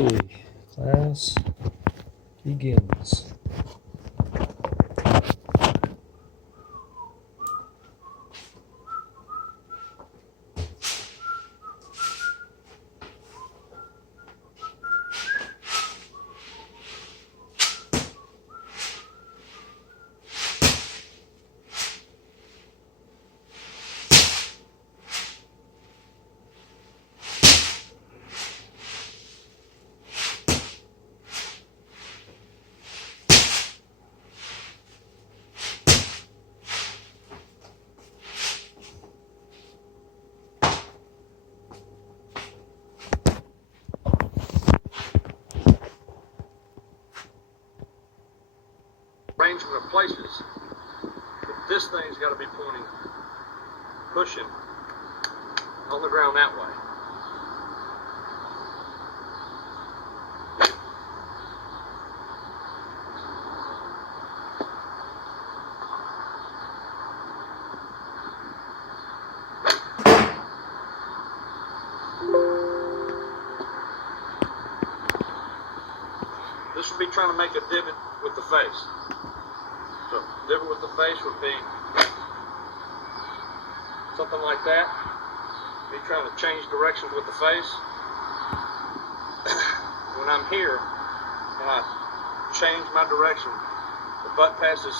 Okay, class begins. Arrangement of places, but this thing's got to be pointing, pushing on the ground that way. This would be trying to make a divot with the face. So divot with the face would be something like that. Me trying to change directions with the face. When I'm here and I change my direction, the butt passes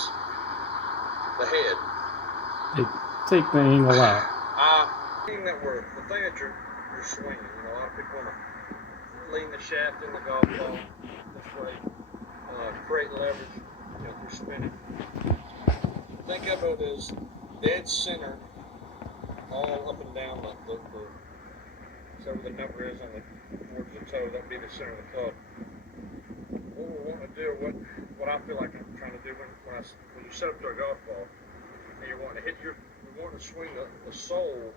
the head. Take the angle out. The thing that you're swinging, a lot of people want to lean the shaft in the golf ball this way, create leverage, through spinning. Think of it as dead center, all up and down whatever the number is on towards the toe. That would be the center of the club. What we want to do, what I feel like I'm trying to do when you set up to a golf ball, and you want to you want to swing the sole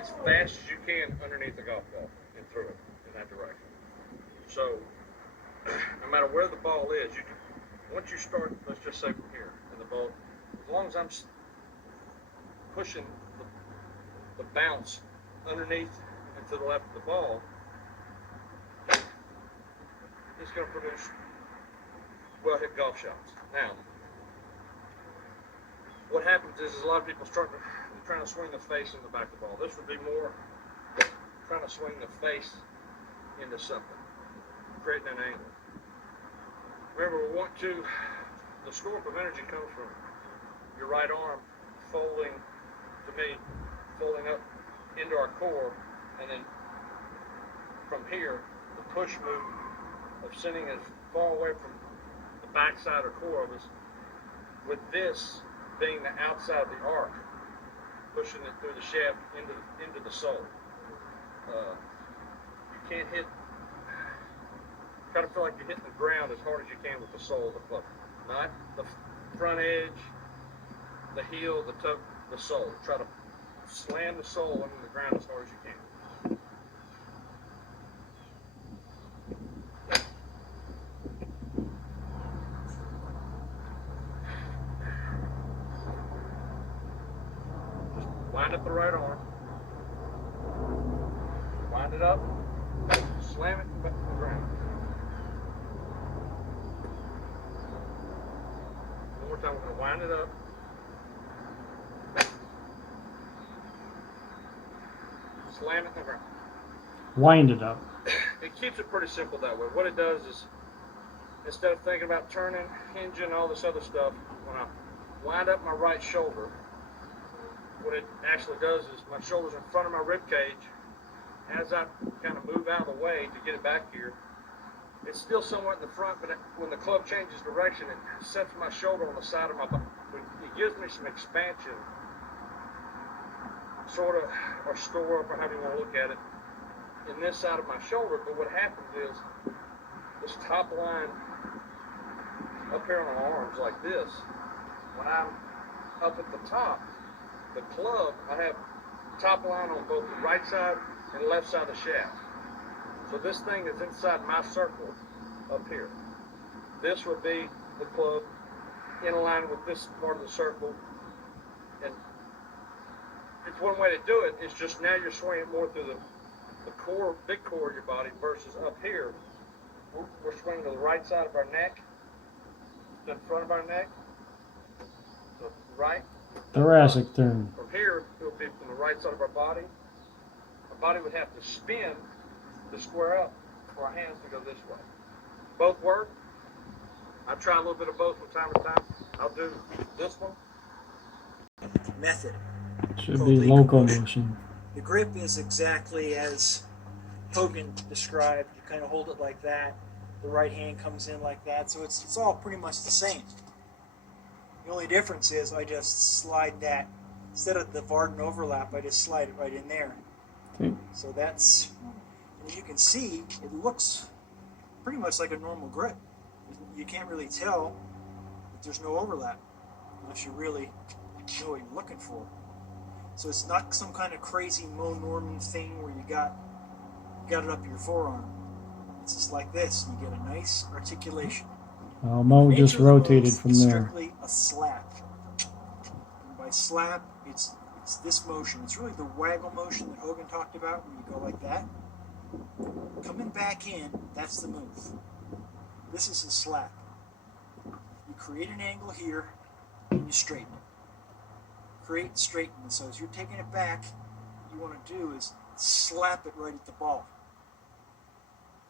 as fast as you can underneath the golf ball and through it in that direction. So no matter where the ball is, once you start, let's just say from here, and the ball, as long as I'm pushing the bounce underneath and to the left of the ball, it's going to produce well-hit golf shots. Now, what happens is a lot of people trying to swing the face in the back of the ball. This would be more trying to swing the face into something, creating an angle. Remember, the storm of energy comes from your right arm folding up into our core, and then from here, the push move of sending as far away from the backside or core of us, with this being the outside of the arc, pushing it through the shaft into the sole. You can't kind of feel like you're hitting the ground as hard as you can with the sole of the club. Not the front edge, the heel, the toe, the sole. Try to slam the sole into the ground as hard as you can. Wind up the right arm, wind it up, slam it back to the ground. One more time, we're going to wind it up, slam it to the ground. Wind it up. It keeps it pretty simple that way. What it does is, instead of thinking about turning, hinging, all this other stuff, when I wind up my right shoulder, what it actually does is my shoulder's in front of my rib cage. As I kind of move out of the way to get it back here, it's still somewhat in the front, but when the club changes direction, it sets my shoulder on the side of my body. It gives me some expansion, sort of, or store up, or however you want to look at it, in this side of my shoulder. But what happens is, this top line up here on my arms like this, when I'm up at the top, the club, I have top line on both the right side and left side of the shaft. So this thing is inside my circle up here. This would be the club in line with this part of the circle. And it's one way to do it. It's just now you're swinging more through the core, big core of your body versus up here, we're swinging to the right side of our neck, to the front of our neck, the right. Thoracic turn. From here, it would be from the right side of our body. Our body would have to spin to square up for our hands to go this way. Both work. I try a little bit of both from time to time. I'll do this one. Method. Should called be locomotion. locomotion. The grip is exactly as Hogan described. You kind of hold it like that. The right hand comes in like that. So it's all pretty much the same. The only difference is I just slide that, instead of the Varden overlap, I just slide it right in there. Okay. So that's, and you can see, it looks pretty much like a normal grip. You can't really tell that there's no overlap unless you really know what you're looking for. So it's not some kind of crazy Mo Norman thing where you got it up your forearm. It's just like this, and you get a nice articulation. Mo The just nature of the rotated moves from is there. strictly a slap. And by slap, it's this motion. It's really the waggle motion that Hogan talked about, when you go like that. Coming back in, that's the move. This is a slap. You create an angle here, and you straighten it. Create, straighten it. So as you're taking it back, what you want to do is slap it right at the ball.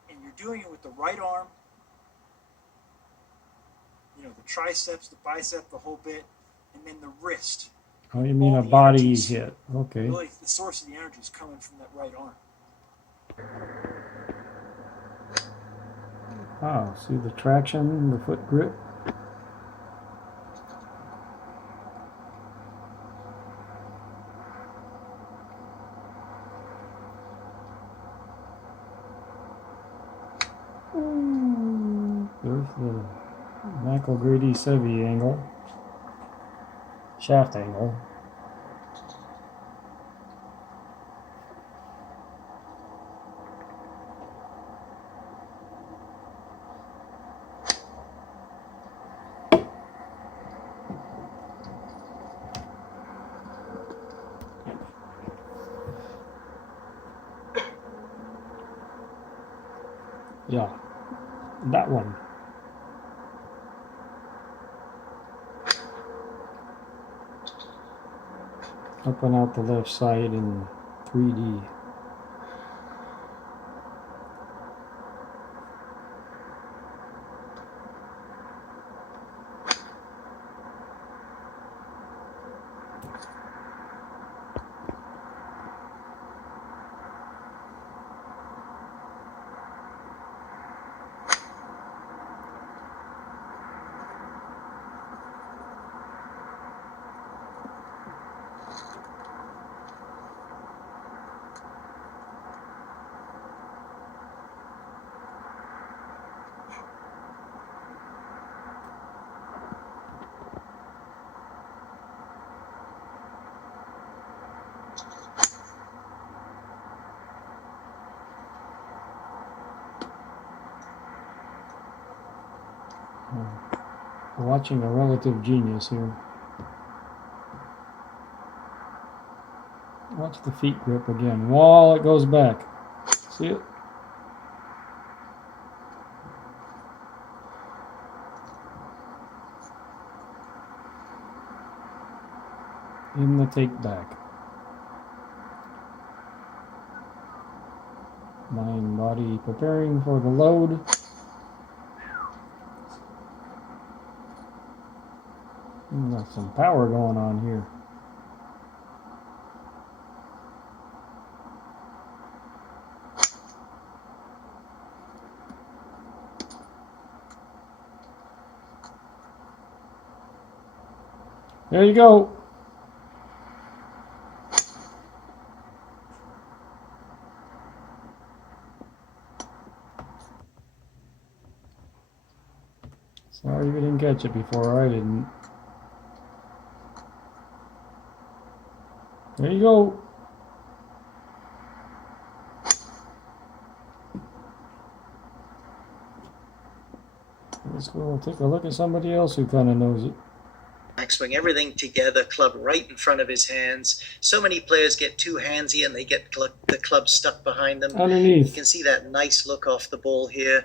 And you're doing it with the right arm, you know, the triceps, the bicep, the whole bit, and then the wrist. Oh, you mean All a the body energies. hit. Okay. Really, the source of the energy is coming from that right arm. Wow, see the traction, the foot grip? There's the McElgrady-Sevi angle. Shaft angle. Yeah, that one. Up and out the left side in 3D. We're watching a relative genius here. Watch the feet grip again. While it goes back. See it? In the take back. Mind, body preparing for the load. Got some power going on here. There you go. Sorry we didn't catch it before. I didn't. There you go. Let's go take a look at somebody else who kind of knows it. backswing, everything together, club right in front of his hands. So many players get too handsy and they get the club stuck behind them. You Underneath. can see that nice look off the ball here.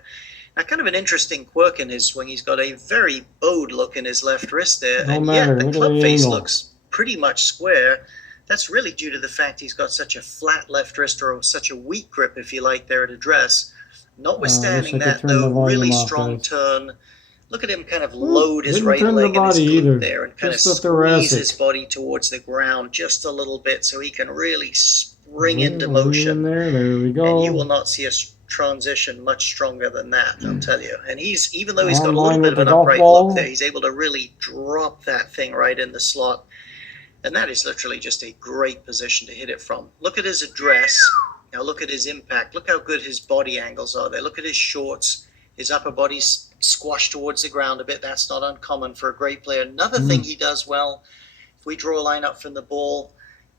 Now, kind of an interesting quirk in his swing. He's got a very bowed look in his left wrist there, No and matter. yet the Look at club the face angle. looks pretty much square. That's really due to the fact he's got such a flat left wrist, or such a weak grip, if you like, there at address. Notwithstanding wish I could that, turn the though, volume really off, strong guys. turn. Look at him kind of load his Didn't right turn the leg in his body glute either. there and kind Just of the thoracic. squeeze his body towards the ground just a little bit so he can really spring into In motion. there we go. And you will not see a transition much stronger than that, I'll tell you. And he's, even though he's got a Online little bit with of an the golf upright ball. look there, he's able to really drop that thing right in the slot. And that is literally just a great position to hit it from. Look at his address. Now look at his impact. Look how good his body angles are there. Look at his shorts. His upper body's squashed towards the ground a bit. That's not uncommon for a great player. Another thing he does well, if we draw a line up from the ball,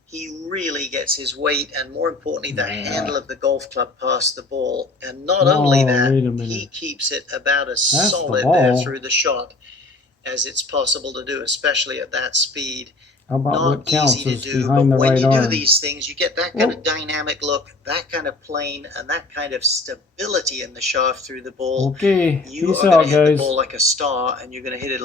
he really gets his weight and, more importantly, the handle of the golf club past the ball. And not only Oh, wait a that, minute. he keeps it about as That's the solid there ball. through the shot as it's possible to do, especially at that speed. How about what Not counts easy to is do, but behind the when right you do arm? these things, you get that kind of dynamic look, that kind of plane, and that kind of stability in the shaft through the ball. Okay, You peace are going out, to hit the guys. ball like a star, and you're going to hit it